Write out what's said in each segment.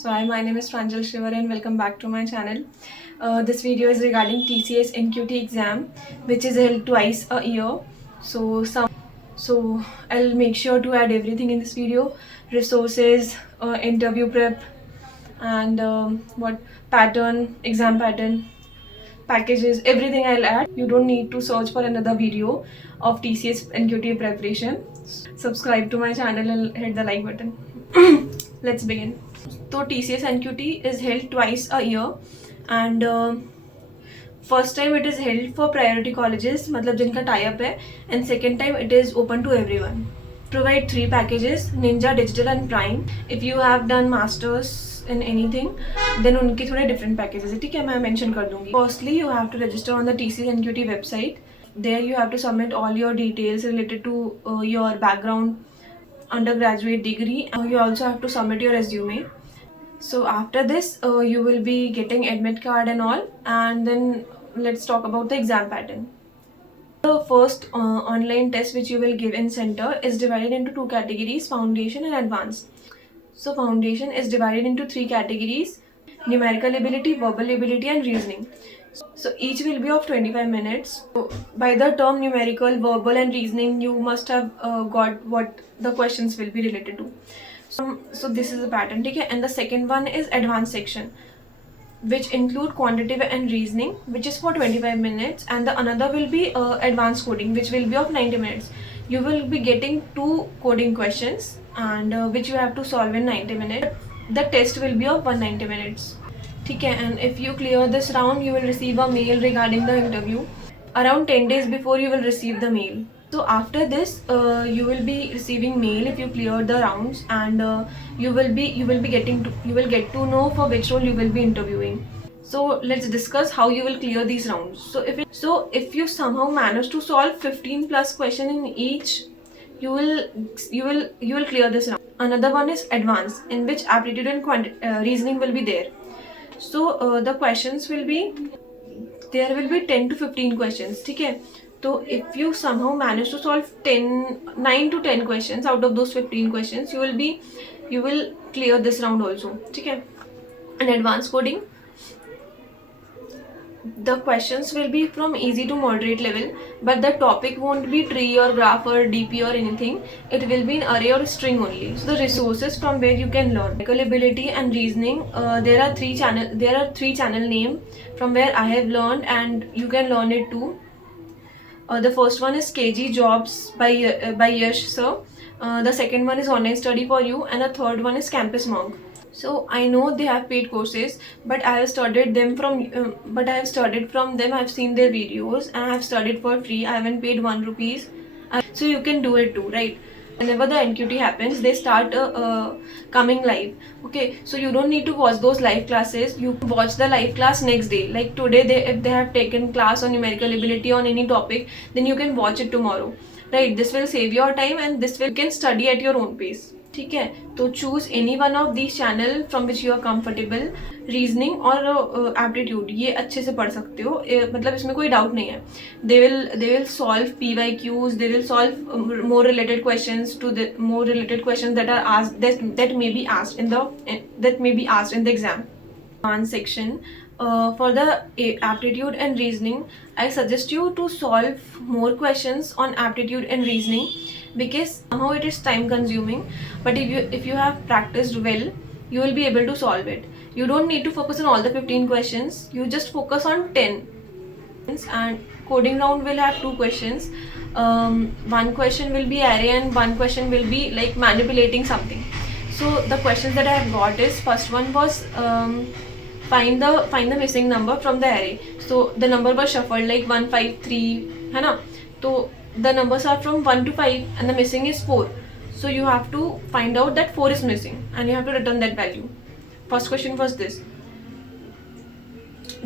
So hi, my name is Pranjal Shivar and welcome back to my channel. This video is regarding TCS NQT exam, which is held twice a year. So I'll make sure to add everything in this video: resources, interview prep, and what pattern, exam pattern, packages, everything I'll add. You don't need to search for another video of TCS NQT preparation. Subscribe to my channel and hit the like button. Let's begin. So TCS NQT is held twice a year, and first time it is held for priority colleges, मतलब जिनका tie up है, and second time it is open to everyone. Provide 3 packages: Ninja, Digital and Prime. If you have done masters in anything, then उनके थोड़े different packages है, ठीक है, मैं mention कर दूँगी. Firstly, you have to register on the TCS NQT website. There you have to submit all your details related to your background, undergraduate degree, and you also have to submit your resume. So after this you will be getting admit card and all, and then let's talk about the exam pattern. The first online test which you will give in center is divided into 2 categories: foundation and advanced. So foundation is divided into 3 categories: numerical ability, verbal ability and reasoning. So each will be of 25 minutes. So by the term numerical, verbal and reasoning, you must have got what the questions will be related to. So this is the pattern, okay? And the second one is advanced section, which include quantitative and reasoning, which is for 25 minutes, and the another will be advanced coding, which will be of 90 minutes. You will be getting 2 coding questions, and which you have to solve in 90 minutes. The test will be of 190 minutes. Okay, and if you clear this round, you will receive a mail regarding the interview. Around 10 days before, you will receive the mail. So after this, you will be receiving mail if you clear the rounds, and you will get to know for which role you will be interviewing. So let's discuss how you will clear these rounds. So if you somehow manage to solve 15 plus question in each, you will clear this round. Another one is advanced, in which aptitude and reasoning will be there. So the questions will be, there will be 10 to 15 questions, okay? So if you somehow manage to solve 9 to 10 questions out of those 15 questions, you will clear this round also, okay? And advanced coding, the questions will be from easy to moderate level, but the topic won't be tree or graph or DP or anything. It will be an array or string only. So the resources from where you can learn: numerical ability and reasoning. There are 3 channel name from where I have learned, and you can learn it too. The first one is KG Jobs by Yash sir. The second one is Online Study for You, and the third one is Campus Monk. So I know they have paid courses, but I have studied from them. I've seen their videos and I have studied for free. I haven't paid 1 rupees. So you can do it too, right? Whenever the NQT happens, they start coming live. Okay, so you don't need to watch those live classes. You watch the live class next day. Like today, if they have taken class on numerical ability on any topic, then you can watch it tomorrow, right? This will save your time, and you can study at your own pace. ठीक है, तो choose any one of these channel from which you are comfortable. Reasoning और aptitude ये अच्छे से पढ़ सकते हो, मतलब इसमें कोई डाउट नहीं है. They will solve PYQs, they will solve more related questions that are asked, that may be asked in the exam. One section for the aptitude and reasoning, I suggest you to solve more questions on aptitude and reasoning, because somehow it is time consuming, but if you have practiced well, you will be able to solve it. You don't need to focus on all the 15 questions, you just focus on 10. And coding round will have 2 questions. One question will be array and one question will be like manipulating something. So the questions that I have got is, first one was find the missing number from the array. So the number was shuffled like 1 5 3 है ना, तो the numbers are from 1 to 5 and the missing is 4. So you have to find out that 4 is missing and you have to return that value. First question was this.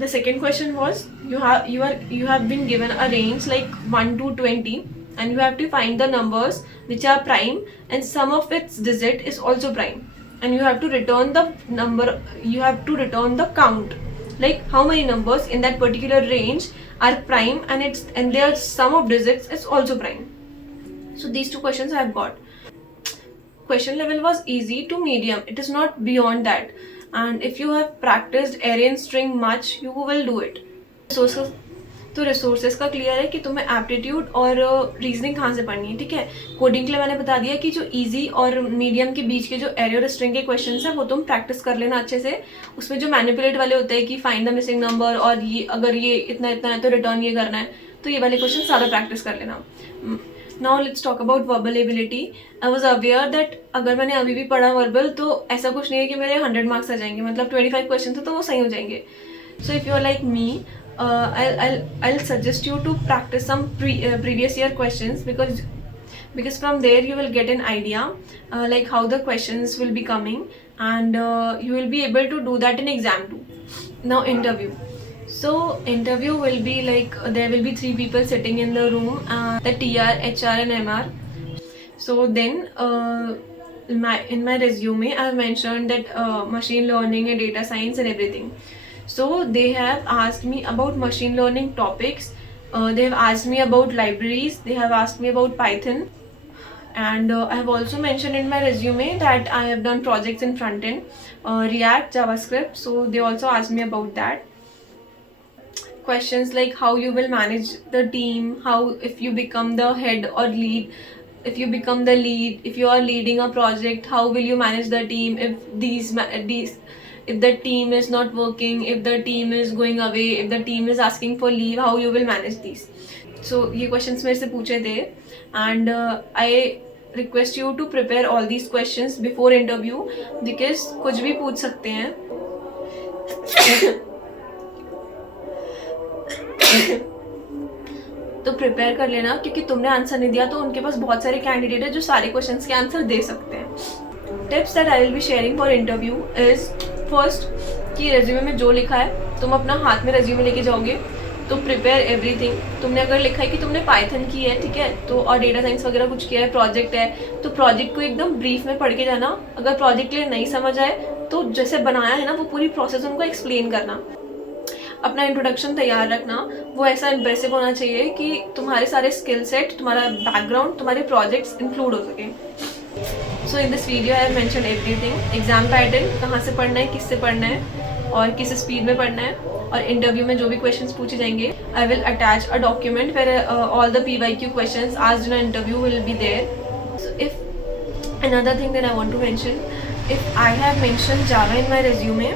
The second question was, you have been given a range like 1 to 20, and you have to find the numbers which are prime and sum of its digit is also prime, and you have to return the number, you have to return the count, like how many numbers in that particular range are prime and their sum of digits is also prime. So these 2 questions I have got. Question level was easy to medium, it is not beyond that. and if you have practiced array and string much, you will do it. Resources, तो resources का clear है कि तुम्हें aptitude और reasoning कहाँ से पढ़नी है, ठीक है. कोडिंग के लिए मैंने बता दिया कि जो इजी और मीडियम के बीच के जो एरे और स्ट्रिंग के क्वेश्चंस हैं वो तुम प्रैक्टिस कर लेना अच्छे से. उसमें जो मैनिपुलेट वाले होते हैं कि फाइंड द मिसिंग नंबर और ये अगर ये इतना इतना है तो रिटर्न ये करना है, तो ये वाले क्वेश्चन सारा प्रैक्टिस कर लेना. Now let's talk about verbal ability. I was aware that अगर मैंने अभी भी पढ़ा वर्बल तो ऐसा कुछ नहीं है कि मेरे 100 मार्क्स आ जाएंगे, मतलब 25 क्वेश्चन तो वो सही हो जाएंगे. So if you are like me, I'll suggest you to practice some previous year questions, because from there you will get an idea like how the questions will be coming, and you will be able to do that in exam too. Now interview. So interview will be like there will be 3 people sitting in the room, the TR, HR and MR. So then in my resume I have mentioned that machine learning and data science and everything. So they have asked me about machine learning topics, they have asked me about libraries, they have asked me about Python, and I have also mentioned in my resume that I have done projects in front end, React, JavaScript, so they also asked me about that. Questions like how you will manage the team, how if you become the head or lead, if you become the lead, if you are leading a project, how will you manage the team if if the team is not working, if the team is going away, if the team is asking for leave, how you will manage these. So ये questions मेरे से पूछे थे, and I request you to prepare all these questions before interview, because कुछ भी पूछ सकते हैं. तो प्रिपेयर कर लेना, क्योंकि तुमने आंसर नहीं दिया तो उनके पास बहुत सारे कैंडिडेट है जो सारे क्वेश्चंस के आंसर दे सकते हैं. Tips that I will be sharing for interview is, first कि रेज्यूमे में जो लिखा है तुम अपना हाथ में रेज्यूमे लेके जाओगे, तो प्रिपेयर एवरीथिंग. तुमने अगर लिखा है कि तुमने पाइथन की है, ठीक है, तो और डेटा साइंस वगैरह कुछ किया है, प्रोजेक्ट है, तो प्रोजेक्ट को एकदम ब्रीफ में पढ़ के जाना. अगर प्रोजेक्ट के लिए नहीं समझ आए तो जैसे बनाया है ना वो पूरी प्रोसेस उनको एक्सप्लेन करना. अपना इंट्रोडक्शन तैयार रखना, वो ऐसा इंप्रेसिव होना चाहिए कि तुम्हारे सारे स्किल सेट, तुम्हारा बैकग्राउंड, तुम्हारे प्रोजेक्ट्स इंक्लूड हो सके. So in this video I have mention everything. Exam pattern, कहाँ से पढ़ना है, किससे पढ़ना है और किस स्पीड में पढ़ना है, और इंटरव्यू में जो भी क्वेश्चंस पूछे जाएंगे. I will attach a document where all the PYQ questions asked in interview will be there. So if another thing that I want to mention, if I have mentioned Java in my resume,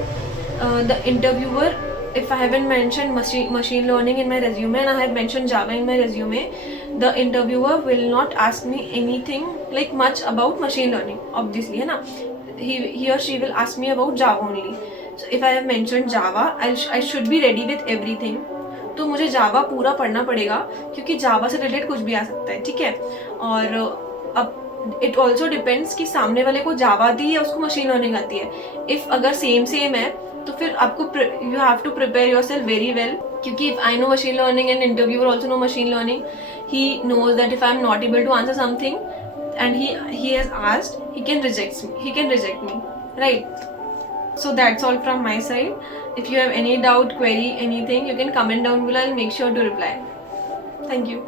the interviewer, if I haven't mentioned machine learning in my resume and I have mentioned Java in my resume, the interviewer will not ask me anything like much about machine learning, obviously, है ना. He or she will ask me about Java only. So if I have mentioned Java, I should be ready with everything. तो मुझे Java पूरा पढ़ना पड़ेगा, क्योंकि Java से related कुछ भी आ सकता है, ठीक है. और अब इट ऑल्सो डिपेंड्स कि सामने वाले को Java आती है या उसको मशीन लर्निंग आती है. इफ़ अगर सेम है तो फिर आपको you have to prepare yourself very well, क्योंकि if I know machine learning and interviewer also know machine learning, he knows that if I am not able to answer something and he has asked, he can reject me, right? So that's all from my side. If you have any doubt, query, anything, you can comment down below. I'll make sure to reply. Thank you.